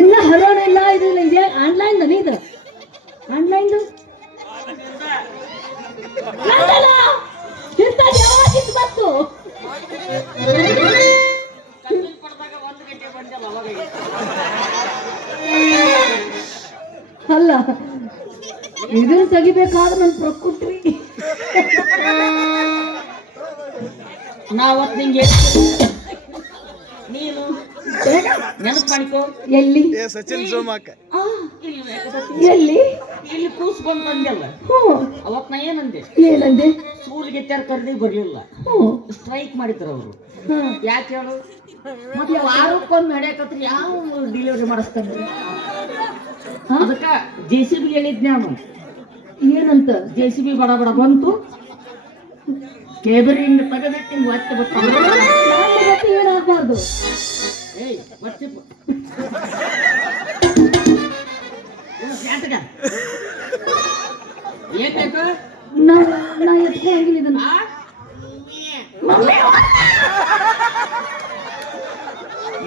ಇಲ್ಲ ಹರೋಣ ಇಲ್ಲ ಇದು ಇದೆ ಆನ್ಲೈನ್ ದನಿ ಇದು ಆನ್ಲೈನ್ ಬಂತು ಅಲ್ಲ ಇದನ್ನ ತೆಗಿಬೇಕಾದ್ರೆ ನನ್ನ ಪ್ರಕೃತಿ ನಾವತ್ತು ನಿಂಗೆ ನೀನು ನೆನಪು ಮಾಡಿಕೋ ಎಲ್ಲಿ ಸಚಿನ್ ಸೋಮಾಕ ಎಲ್ಲಿ ಇಲ್ಲಿ ಕೂಸ್ಕೊಂಡು ಬಂದಲ್ಲ ಅವತ್ ನಾ ಏನಂದೆ ಸೂರ್ಯಗೆ ತೆರ ಕರೆದಿ ಬರ್ಲಿಲ್ಲ ಸ್ಟ್ರೈಕ್ ಮಾಡಿದ್ರು ಅವರು ಯಾಕೆ ಹೇಳು ಮತ್ತೆ ವಾರಕ್ಕೊಂದು ನಡೆಯಕತ್ರಿ ಯಾವ ಡೆಲಿವರಿ ಮಾಡಿಸ್ತಾರೆ ಅದಕ್ಕ JCB ಹೇಳಿದ್ನೆ ಅವನು ಏನಂತ JCB ಬಡ ಬಡ ಬಂತು ಕೇಬರಿಂದ ತೆಗೆದಿಟ್ಟು ಹಿಂಗೆ ಒತ್ತೆ ಬರ್ತಾನೆ ಏನಾಗಬಾರ್ದು ಏಯ್ ಮತ್ತೆ ಏಕಾಯ್ತು ನಾ ಎತ್ಕೊಂಗಿಲ್ಲ ಇದನ್ನ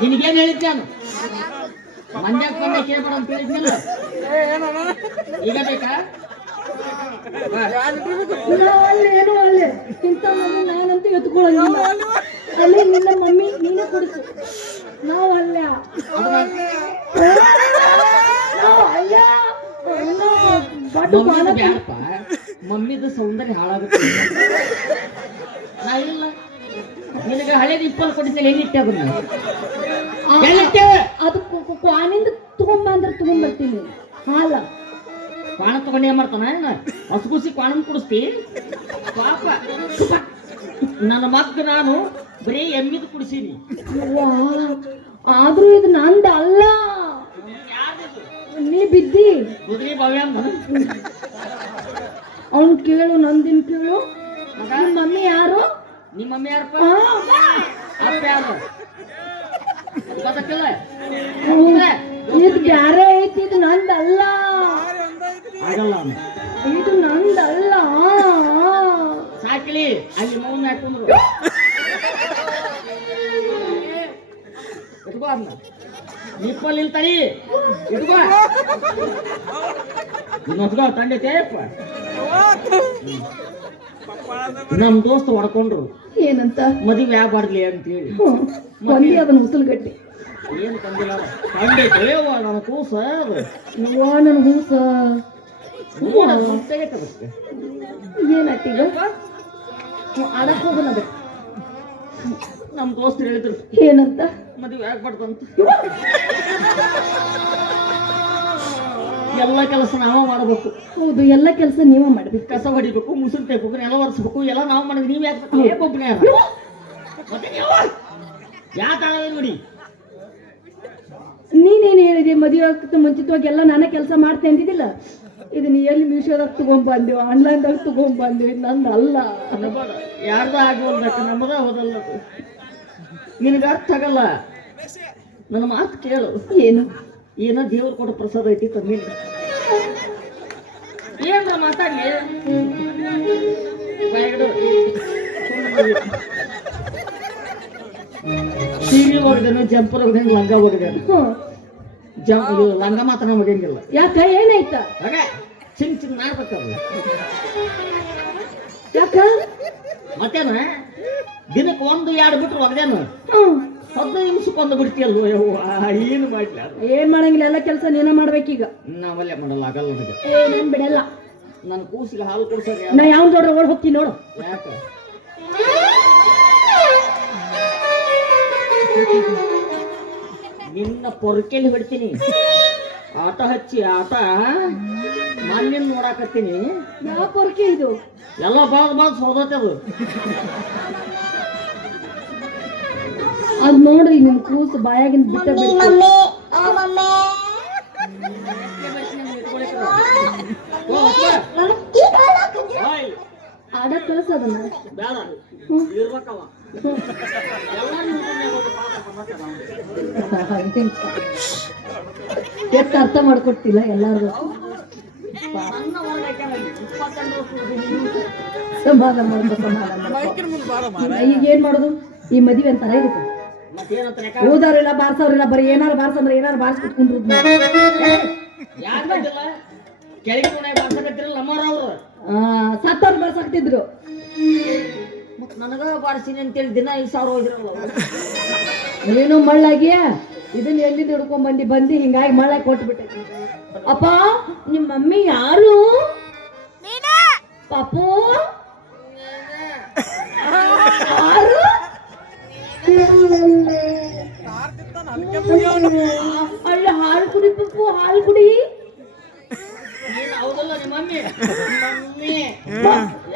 ನಿನಗೇನು ಹೇಳಿದ್ದೆ ನಾನು ಮಂಡ್ಯಕ್ಕೆ ಬಂದ ಕೇಳ್ಬೇಡ ಅಂತ ಹೇಳಿದ್ನಿಲ್ಲ ಈಗ ಬೇಕಾ ಏನು ಅಲ್ಲೇ ಇಂಥ ಮಮ್ಮಿ ನಾನಂತೂ ಎತ್ಕೊಳ್ಳಂಗಿಲ್ಲ ಅಲ್ಲಿ ನಿನ್ನ ಮಮ್ಮಿ ನೀನೇ ಕೊಡಿಸು ನಾವು ಅಲ್ಲ ಬ್ಯಾಡಪ್ಪ ಮಮ್ಮಿದು ಸೌಂದರ್ಯ ಹಾಳಾಗುತ್ತೆ ನಾ ಇಲ್ಲ ನಿನಗೆ ಹಳೇದು ಇಪ್ಪಲ್ಲಿ ಕೊಡಿಸಲಿ ಎಲ್ಲಿಟ್ಟೆ ಅದನ್ನ ಅದು ಕ್ವಾನಿಂದ ತಗೊಂಬ ಅಂದ್ರೆ ತಗೊಂಡ್ಬರ್ತೀನಿ ಹಾಲ ಕ್ವಾಣ ತಗೊಂಡು ಏನ್ ಮಾಡ್ತಾನ ಹಸುಗುಸಿ ಕ್ವಾಣ ಕುಡಿಸ್ತಿ ಪಾಪ ನನ್ನ ಮಕ್ಕ ನಾನು ಬರೀ ಎಮ್ಮಿದು ಕುಡಿಸೀನಿ ಆದ್ರೂ ಇದು ನಂದ ಅಲ್ಲ ನೀ ಬಿದ್ದಿ ಕುದುರೆ ಭವ್ಯ ಅವ್ನ್ ಕೇಳು ನಂದಿನ್ ಕೇಳು ನಿಮ್ಮ ಮಮ್ಮಿ ಯಾರು ನಿಮ್ಮ ಮಮ್ಮಿ ಯಾರಪ್ಪ ಅಪ್ಪ ಯಾರು ಗೊತ್ತಿಲ್ಲ ಇದು ಬ್ಯಾರೆ ಐತಿ ಇದು ನಂದಲ್ಲ ಆಗಲ್ಲ ಇದು ನಂದಲ್ಲ ಸಾಕಲಿ ಅಲ್ಲಿ ಮೌನ ಹಾಕೊಂಡ್ರು ಇಟ್ಕೋ ಅದನ್ನ ನಿಪ್ಪಲ್ಲಿ ಇಲ್ತಾರಿ ಇಟ್ಕೋ ಇನ್ನೊತ್ಕೋ ತಂಡೈತೆಪ್ಪ ನಮ್ ದೋಸ್ತ ಹೊಡ್ಕೊಂಡ್ರು ಏನಂತ ಮದುವೆ ಆಗ್ಬಾರ್ಲಿ ಅಂತೇಳಿ ಬಂದಿ ಅದನ್ನ ಉಸುಲ್ಗಟ್ಟಿ ಏನು ತಂದಿಲ್ಲ ತಂಡೈತೆ ನನ್ನ ಕೂಸ ನನ್ ಹೂಸ ತೆಗೆತದಕ್ಕೆ ಏನಾಯ್ತೀಗ ಆಡಕ್ ಹೋಗೋಣ ನಮ್ ದೋಸ್ತರು ಹೇಳಿದ್ರು ಏನಂತ ಮದುವೆ ಆಗ್ಬಾರ್ದು ಅಂತ ಎಲ್ಲ ಕೆಲಸ ನಾವ ಮಾಡಬೇಕು ಹೌದು ಎಲ್ಲ ಕೆಲಸ ನೀವ ಮಾಡ್ಬೇಕು ಕಸ ಹೊಡಿಬೇಕು ಮುಸುರು ತೆಗ್ಬೇಕು ನೆಲ ಒರೆಸ್ಬೇಕು ಎಲ್ಲ ನಾವು ಮಾಡಿದ್ವಿ ನೀವ್ ಯಾಕೆ ಒಬ್ಬನೇ ಮತ್ತೆ ಯಾಕೆ ನೋಡಿ ನೀನೇನು ಹೇಳಿದೆ ಮದುವೆ ಆಗ್ತದೆ ಮುಂಚಿತವಾಗಿ ಎಲ್ಲ ನಾನೇ ಕೆಲಸ ಮಾಡ್ತೇನೆ ಅಂತಿದ್ದಿಲ್ಲ ಇದನ್ನ ಎಲ್ಲಿ ಮೀಶೋದಾಗ ತಗೊಂಡ್ಬಂದೇವು ಆನ್ಲೈನ್ದಾಗ ತಗೊಂಡ್ಬಂದೇವಿ ನಂದು ಅಲ್ಲ ಯಾರ್ದ ಆಗುವಂತ ನಮ್ಮದ ಹೋದಲ್ಲ ನಿನಗೆ ಅರ್ಥ ಆಗಲ್ಲ ನನ್ನ ಮಾತು ಕೇಳು ಏನು ಏನೋ ದೇವ್ರು ಕೊಡೋ ಪ್ರಸಾದ ಐತಿ ತಂದಿಲ್ಲ ಏನ್ರ ಮಾತಾಡ್ಲಿ ಸೀರೆ ಒಗ್ದೇನು ಜಂಪರ್ ಒಗ್ದಂಗೆ ಲಂಗ ಒಗ್ದೇನು ಲಂಗ ಮಾತ್ರ ಒಗಂಗಿಲ್ಲ ಯಾಕ ಏನಾಯ್ತ ಹಾಗ ಚಿಂಗ್ ಚಿಂಗ್ ಮಾಡ್ಬೇಕಲ್ಲ ಯಾಕ ಮತ್ತೇನ ದಿನಕ್ಕೆ 1-2 ಬಿಟ್ರು ಒಗ್ದೇನು 15 ನಿಮಿಷಕ್ಕೊಂದು ಬಿಡ್ತೀಯಲ್ವ ಏನು ಮಾಡ್ಲ ಏನ್ ಮಾಡಂಗಿಲ್ಲ ಎಲ್ಲ ಕೆಲಸ ನೀನ ಮಾಡ್ಬೇಕೀಗ ನಾವಲ್ಲೇ ಮಾಡಲ್ಲ ಆಗಲ್ಲ ನನಗೆ ನಾನ್ ಬಿಡಲ್ಲ ನನ್ನ ಕೂಸಿಗೆ ಹಾಲು ಕೊಡ್ಸರಿ ನಾ ಯಾವ ದೊಡ್ಡ ಓಡ್ ಹೋಗ್ತೀನಿ ನೋಡು ಯಾಕ ನಿನ್ನ ಪೊರಕೆಲಿ ಹೊಡ್ತೀನಿ ಆಟ ಹಚ್ಚಿ ಆಟ ಮಾನ್ಯನ್ ನೋಡಾಕತ್ತೀನಿ ಯಾವ ಪೊರ್ಕೆ ಇದು ಎಲ್ಲ ಬಾಳ್ ಸೋದತೆ ಅದು ಅದ್ ನೋಡ್ರಿ ನಿಮ್ ಕೂಸು ಬಾಯಾಗಿಂದ ಬಿಟ್ಟ ಬಿಡ್ತೀವಿ ಆಡ ಕಳ್ಸದನ್ನ ಬೇಡ ಇರ್ಬೇಕವ ಎಲ್ಲ ಎಷ್ಟು ಅರ್ಥ ಮಾಡ್ಕೊಟ್ಟಿಲ್ಲ ಎಲ್ಲಾರು ನನ್ನ ಒಳಗೆ ಯಾಕೆ 22 ವರ್ಷ ಹುಡುಗಿ? ಸಮಾಧಾನ ಮಾಡ್ಕೊ. ಈಗ ಏನ್ ಮಾಡೋದು? ಈ ಮದುವೆ ಅಂತಾರ ಇದಕ್ಕೆ ಮತ್ತೇನಂತಾರೆ ಓದೋರಿಲ್ಲ ಬಾರ್ಸೋರಿಲ್ಲ, ಬರೀ ಏನಾರು ಬಾರ್ಸಂದ್ರೆ ಏನಾರು ಬಾರ್ಸ್ಕೊಟ್ಕೊಂಡ್ರು. ಯಾಕೆ ಬಂದಿಲ್ಲ? ಕೆಳಗೆ ಕೊನೆಗೆ ಬಾರ್ಸಕತ್ತಿರಲ್ಲ ಅಮ್ಮವ್ರು. ಸತ್ತವ್ರು ಬಾರ್ಸಾಕ್ತಿದ್ರು. ಮತ್ ನನಗ ಬಾರ್ಸಿನಿ ಅಂತೇಳಿ ದಿನ 5,000 ಹೋಗಿರಲ್ಲ ನೀನು ಮಳ್ಳಾಗಿ ಇದನ್ನ ಎಲ್ಲಿಂದ ಹಿಡ್ಕೊಂಡ್ ಬಂದಿ ಹಿಂಗಾಗಿ ಮಳ್ಳಾಗಿ ಕೊಟ್ಬಿಟ್ಟೆ. ಅಪ್ಪ ನಿಮ್ಮ ಮಮ್ಮಿ ಯಾರು? ಪಾಪು ಯಾರು? ಅಲ್ಲ ಹಾಲು ಕುಡಿ ಪಪ್ಪು, ಹಾಲು ಕುಡಿ. ನೀನು ಹೌದಲ್ಲ ನಿಮ್ಮ ಮಮ್ಮಿ? ಮಮ್ಮಿ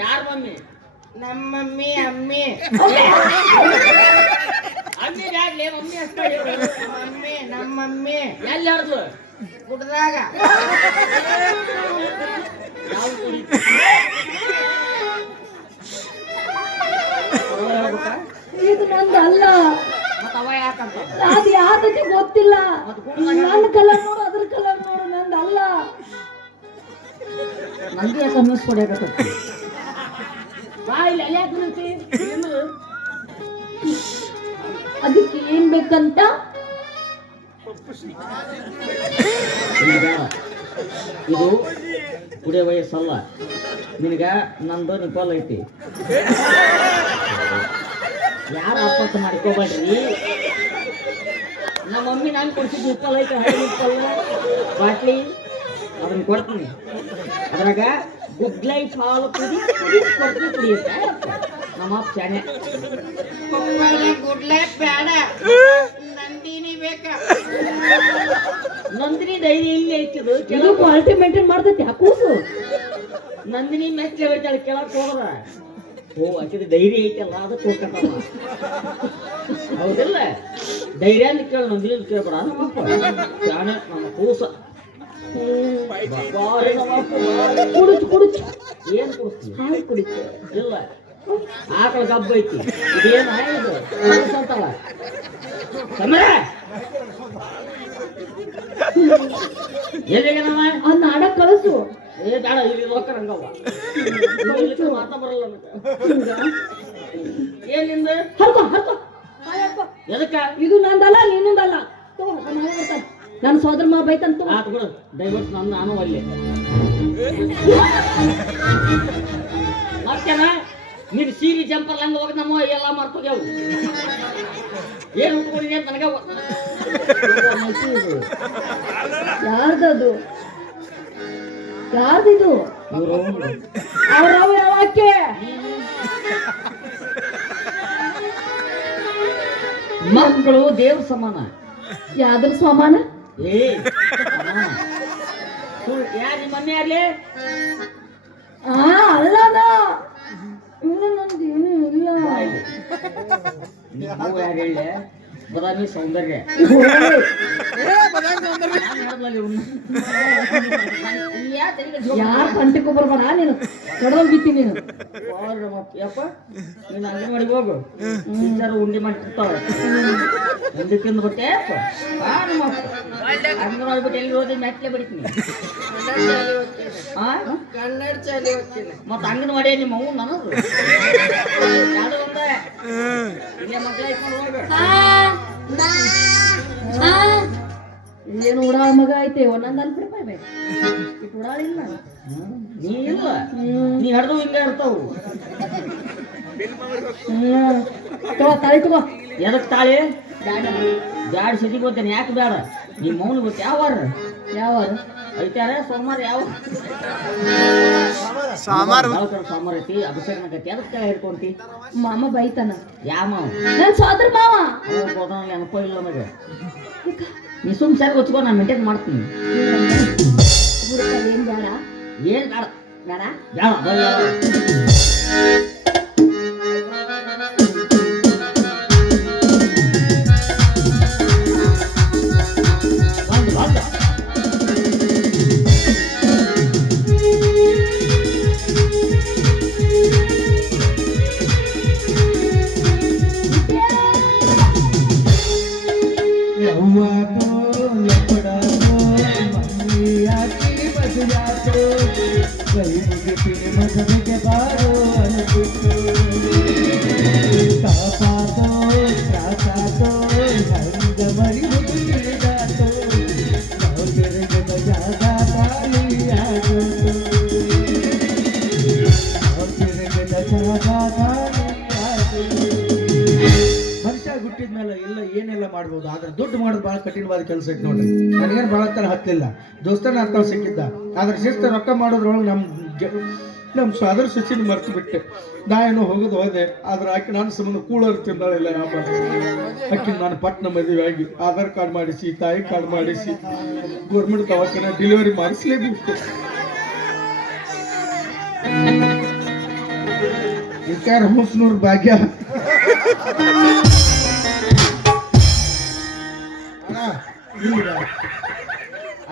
ಯಾರ ಮಮ್ಮಿ? ನಮ್ಮ ಮಮ್ಮಿ ಅಮ್ಮಿ. ಅಮ್ಮಿ ಯಾರ್ಲಿ? ಮಮ್ಮಿ ಅಷ್ಟೇ ಮಮ್ಮಿ. ನಮ್ಮ ಮಮ್ಮಿ ಎಲ್ಲಿ ಹರಿದ್ಲು? ಗುಡ್ದಾಗ. ಯಾವ ಕುಡಿ? ಇದು ನಂದು ಅಲ್ಲ. ಮತ್ತ ಅವ ಯಾಕಂತ? ಅದು ಯಾವ್ದಕ್ಕೆ ಗೊತ್ತಿಲ್ಲ. ನನ್ನ ಕಲರ್ ನೋಡು, ಅದ್ರ ಕಲರ್ ನೋಡು, ನಂದು ಅಲ್ಲ. ನಂಗೆ ಯಾಕೆ ಅನ್ನಿಸ್ಕೊಡಕತ್ತ? ಬಾ ಇಲ್ಲಿ ಅಲ್ಲಿ ಯಾಕೆ ನಿಂತಿ? ಅದಕ್ಕೆ ಏನ್ ಬೇಕಂತ? ಈಗ ಇದು ಕುಡಿಯೋ ವಯಸ್ಸಲ್ಲ ನಿನಗ. ನಂದು ನಿಪ್ಪಲ್ ಐತಿ. ಯಾರ ಅಪ್ಪತ್ತ ಮಾಡ್ಕೋಬೇಡ್ರಿ. ನಮ್ಮ ಮಮ್ಮಿ ನಾನು ಕೊಡ್ಸಿದ್ ನಿಪ್ಪಲ್ ಐತಿ, ಹಳೆ ನಿಪ್ಪಲ್ ಬಾಟ್ಲಿ ಅದನ್ನ ಕೊಡ್ತೀನಿ. ಅದ್ರಾಗ ಗುಡ್ಲೈಟ್ ಹಾಲು ಕೊಡ್ತೀನಿ ಕುಡಿಯುತ್ತೆ. ನಮ್ಮ ಅಪ್ಪ ಶಾನೆ. ಗುಡ್ಲೈಟ್ ಬೇಡ, ನಂದಿನಿ ಬೇಕ. ನಂದಿನಿ ಧೈರ್ಯ ಇಲ್ಲಿ ಐತಿದು. ಕೆಲವು ಕ್ವಾಲಿಟಿ ಮೇಂಟೈನ್ ಮಾಡ್ತೈತಿ ಕೂಸು. ನಂದಿನಿ ಮೆಚ್ಚಲೆ ಬೈತಾಳೆ ಕೆಳಕ್ ಹೋದ್ರ. ಓ ಆಕಿದ ಧೈರ್ಯ ಐತಲ್ಲ ಅದಕ್ಕೆ ಹೋಗ್ಕತ್ತವ. ಹೌದಿಲ್ಲ? ಧೈರ್ಯ ಅಂತ ಕೇಳ, ನಂದಿನಿ ಅಂತ ಕೇಳ್ಬೇಡ. ಶಾನೆ ನಮ್ಮ ಕೂಸ. ಕುಡಿಚು ಏನ್ ಕುಡಿಸ್ತೀವಿ? ಹಾಲು ಕುಡಿಚು. ಇಲ್ಲ ಆಕಳ ಗಬ್ಬ ಐತಿ. ಇದೇನ ಇದು ಅಂತಲ್ಲ ಸಮರ ಎಲ್ಲಿಗೆ ನಮ್ಮ ಅದ್ ನಾಡ ಕಳಸು. ಏ ಬೇಡ, ಇಲ್ಲಿ ಹೋಗ್ತಾರ ಹಂಗವ್ವ. ಮಾತಾ ಬರಲ್ಲ ಏನಿಂದ ಹರ್ಕೊ ಎದಕ್ಕ? ಇದು ನಂದಲ್ಲ, ನೀನಂದಲ್ಲ. ನನ್ನ ಸೋದರ ಮಾ ಬೈತಂತ. ಆತ್ ಬಿಡು, ದಯವಿಟ್ಟು ನಾನು ಅಲ್ಲಿ ಮತ್ತೇನ ನೀನು ಸೀರೆ ಜಂಪರ್ ಹಂಗ ಹೋಗಿ ನಮ್ಮ ಎಲ್ಲ ಮಾಡ್ಕೋಗ್ಯಾವು. ಏನ್ ಉಟ್ಕೊಂಡಿದೆ ಅಂತ ನನಗ ಯಾರ್ದದು? ಯಾರ್ದಿದು? ಅವ್ರವ ಯಾವಕ್ಕೆ? ಮಕ್ಕಳು ದೇವ್ರ ಸಮಾನ. ಯಾವ್ದ್ರ ಸಮಾನ? ಏ ಯಾರ ನಿಮ್ಮ ಮಮ್ಮಿ ಯಾರ್ಲಿ? ಅಲ್ಲದ ನಂದು ಏನು ಇಲ್ಲ. ಯಾರು ಹೇಳಿ? ಬದಾಮಿ ಸೌಂದರ್ಯ. ಯಾರು ಕಂಟಿಗೆ ಬರ್ಬೇಡ, ನೀನು ಕಡೋಗಿತ್ತಿ ನೀನು. ಯಪ್ಪ ನೀನು ಅಂಗನವಾಡಿಗೆ ಹೋಗು, ಟೀಚರ್ ಉಂಡಿ ಮಾಡಿರ್ತಾವ. ಉಂಡಿ ತಿಂದು ಬಿಟ್ಟೆ ಅಂಗನವಾಡಿ ಬಿಟ್ಟು ಎಲ್ಲಿ ಹೋದ್ರೆ ಮೆಟ್ಲೆ ಬಿಡ್ತೀನಿ. ಕನ್ನಡ ಚಾಲಿ ಹೋಗ್ತೀನಿ. ಮತ್ತೆ ಅಂಗನವಾಡಿ ನಿಮ್ಮ ಅವು ನನದು ಯಾರು ಒಂದೇ ಇಲ್ಲೇ ಮಕ್ಕಳ ಇಟ್ಕೊಂಡು ಹೋಗ. ಏನು ಉಡಾಳ ಮಗ ಐತೆ, ಒಂದೊಂದು ಅನ್ಬಿಡ್ಬಾರ್ದು. ಇಟ್ಟು ಉಡಾಳಿಲ್ಲ ನೀ ಇಲ್ಲ, ನೀ ಹಡ್ದು ಹಿಂಗೆ ಇರ್ತಾವು. ತಗೋ ತಾಳಿ ತಗೋ. ಎದಕ್ ತಾಳಿ? ಜಾಡಿ ಸತಿ ಗೊತ್ತೇನೆ. ಯಾಕೆ ಬೇಡ? ನಿಮ್ಮ ಮೌನ ಗೊತ್ತ ಯಾವಾರ ಯಾವಾರ ಐತಾರ? ಸೋಮವಾರ ಯಾವ ಸೋಮವಾರ ಐತಿ, ಅಭಿಷೇಕ ಆಗೈತಿ. ಅದಕ್ಕೆ ಹಿಡ್ಕೊಂತಿ ಮಾಮ ಬೈತಾನ. ಯಾವ ಮಾವ? ನನ್ ಸೋದರ ಮಾವ. ನೆನಪ ಇಲ್ಲ ನನಗೆ. ನೀ ಸುಮ್ ಸರಿ ಗೊಚ್ಕೊ, ನಾನು ಮೇಂಟೈನ್ ಮಾಡ್ತೀನಿ. ಏನ್ ಬೇಡ? ಏನ್ ಬೇಡ ಬೇಡ ಬೇಡ ಮದುವೆಗೆ ಬಾರೋ ಅನುಬಿಟ್ಟು ತಾಪಾತೋ ತ್ರಾಸಾತೋ ಹರಿದ ಮರಿ ಮುಗಿದಾತೋ ನಾವು ತಿರುಗದ ಜಾಗ ಖಾಲಿಯಾಗೋದು ನಾವು ತಿರುಗದ ಜಾಗ ಖಾಲಿಯಾಗೋದು ಮನುಷ್ಯ ಹುಟ್ಟಿದ ಮೇಲೆ ಇಲ್ಲ ಏನೆಲ್ಲ ಮಾಡ್ಬೋದು ಆದ್ರೆ ದುಡ್ಡು ಮಾಡೋದು ಬಹಳ ಕಠಿಣವಾದ ಕೆಲಸ ಐತೆ ನೋಡ್ರಿ ನನಗೇನು ಬಹಳ ತರ ಹತ್ತಿಲ್ಲ ದೋಸ್ತನ ಅರ್ಥ ಸಿಕ್ಕಿದ್ದ ಆದ್ರೆ ಶಿಸ್ತ ರೊಕ್ಕ ಮಾಡೋದ್ರೊಳಗೆ ನಮ್ಮ ಸಾದರ ಸಚಿನ್ ಮರ್ತು ಬಿಟ್ಟೆ ನಾ ಏನೋ ಹೋದೆ ಆದ್ರೆ ಆಕೆ ನಾನು ಸಂಬಂಧ ಕೂಳೋರು ತಿಂದಾಳಿಲ್ಲ ಆಕೆ ನಾನು ಪಟ್ನ ಮದುವೆ ಆಗಿ ಆಧಾರ್ ಕಾರ್ಡ್ ಮಾಡಿಸಿ ತಾಯಿ ಕಾರ್ಡ್ ಮಾಡಿಸಿ ಗೌರ್ಮೆಂಟ್ ದವಾಖಾನೆ ಡೆಲಿವರಿ ಮಾಡಿಸ್ಲೇಬೇಕು ವಿಚಾರ ಹುಸ್ನೂರ್ ಭಾಗ್ಯ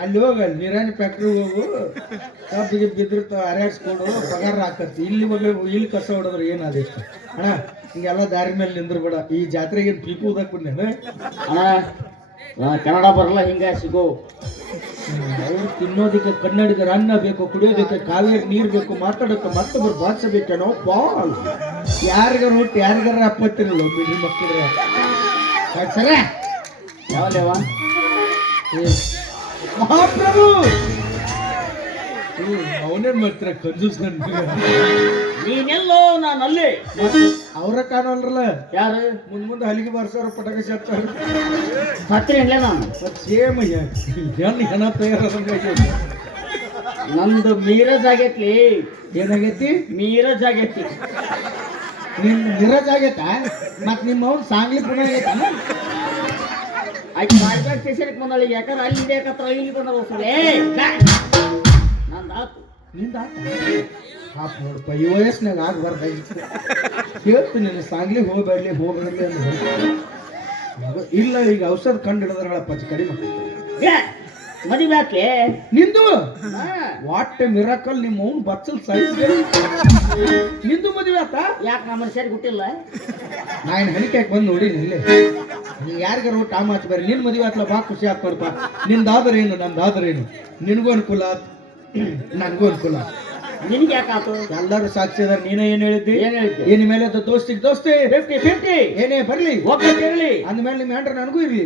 ಅಲ್ಲಿ ಹೋಗ ಅಲ್ಲಿ ನೀರಾಣಿ ಫ್ಯಾಕ್ಟ್ರಿ ಹೋಗು ಕಬ್ಬಿಗೆ ಬಿದ್ದಿರ್ತಾವ ಅರ್ಯಾಡ್ಸ್ಕೊಂಡು ಪಗಾರ ಹಾಕತ್ತಿ ಇಲ್ಲಿ ಕಸ ಹೊಡೋದ್ರೆ ಏನಾದ ಇಷ್ಟ ಅಣ್ಣ ಹಿಂಗೆಲ್ಲ ದಾರಿ ಮೇಲೆ ನಿಂದ್ರಬೇಡ ಈ ಜಾತ್ರೆಗೆ ಏನು ಪೀಪು ಉದಕ್ ಬಂದೇನ ಅಣ್ಣ ಕನ್ನಡ ಬರಲ್ಲ ಹಿಂಗ ಸಿಗೋ ಅವ್ರು ತಿನ್ನೋದಕ್ಕೆ ಕನ್ನಡಿಗರ ಅನ್ನ ಬೇಕು ಕುಡಿಯೋದಕ್ಕೆ ಕಾವೇರಿ ನೀರು ಬೇಕು ಮಾತಾಡೋಕೆ ಮತ್ತೊಬ್ಬರು ಭಾಷಿಸಬೇಕೇನೋ ಬಾಲ್ ಯಾರಿಗಾರ ಹುಟ್ಟು ಯಾರಿಗಾರ ಅಪ್ಪತ್ತಿರಲ್ಲ ಬಿಡಿ ಮಕ್ಕಳು ಸರ ಯಾವಲೇವ ಮಹಾಪ್ರಭು ಅವನೇನ್ ಮಾಡ್ತಾರ ಕಂಜೂಸ್ ನೀನೆಲ್ಲೋ ನಾನು ಅಲ್ಲಿ ಅವ್ರ ಕಾಣಲ್ರಲ್ಲ ಯಾರು ಮುಂದೆ ಹಲಿಗೆ ಬಾರ್ಸೋರ ಪಟಾಕ ಸತ್ತಾರ ಹತ್ತಿರ ಇಲ್ಲೇ ನಾನು ಸೇಮ್ ಹೆಣ ತಯಾರ ನಂದು ಮೀರಜ್ ಆಗೈತಿ ಏನಾಗೈತಿ ಮೀರಜ್ ಆಗೈತಿ ನಿಮ್ ಮಿರಜ್ ಆಗೈತ ಮತ್ ನಿಮ್ಮ ಅವ್ನು ಸಾಂಗ್ಲಿ ಪುಣ ಆಗೈತ ಆಯ್ತು ರಾಯಬಾಗ್ ಸ್ಟೇಷನ್ಗೆ ಬಂದಳಿ ಯಾಕಂದ್ರೆ ಅಲ್ಲಿ ಬೇಕತ್ರ ಇಲ್ಲಿ ಬಂದ ನಂದು ಆತು ನಿಂದ ಪಾಪ ನೋಡಪ್ಪ ಈ ವಯಸ್ಸಿನಾಗ ಆಗ್ಬಾರ್ದಾಗಿತ್ತು ಹೇಳ್ತು ನೀನು ಸಾಂಗ್ಲಿ ಹೋಗ್ಬೇಡ್ಲಿ ಅಂದ್ರೆ ಇಲ್ಲ ಈಗ ಔಷಧ ಕಂಡು ಹಿಡಿದ್ರಗಳಪ್ಪ ಕಡಿಮೆ ಮದುವೆ ಆಕೆ ನಿಂದು ವಾಟ್ ಮಿರಾಕಲ್ ನಿಮ್ಮ ಅವ್ನು ಬಚ್ಚಲ್ ಸೈಜ್ ನಿಂದು ಮದುವೆ ಆತ ಯಾಕೆ ನಮ್ಮ ಮನುಷ್ಯರಿಗೆ ಹುಟ್ಟಿಲ್ಲ ನಾನು ಹಣಿಕಾಕ್ ಬಂದು ನೋಡಿ ಇಲ್ಲೇ ನೀ ಯಾರಿಗಾರ ಊಟ ಮಾತು ಬೇರೆ ನಿನ್ ಮದುವೆ ಆತ್ಲ ಬಾ ಖುಷಿ ಆತ್ ನೋಡಪ್ಪ ನಿಂದಾದ್ರೇನು ನಂದಾದ್ರೇನು ನಿನಗೂ ಅನುಕೂಲ ಆತ್ ನನಗೂ ಅನುಕೂಲ ನಿನ್ಗೆ ಯಾಕಾತು ಎಲ್ಲರೂ ಸಾಕ್ಷಿ ಅದಾರ ನೀನೇ ಏನ್ ಹೇಳಿದ್ದಿ ಏನ್ ಹೇಳಿದ್ದೆ ಏನ್ ಮೇಲೆ ದೋಸ್ತಿ 50-50 50 ಏನೇ ಬರ್ಲಿ ಒಬ್ಬ ಹೇಳಿ ಅಂದ್ಮೇಲೆ ನಿಮ್ಮ ಹೆಂಡ್ರ ನನಗೂ ಇರ್ಲಿ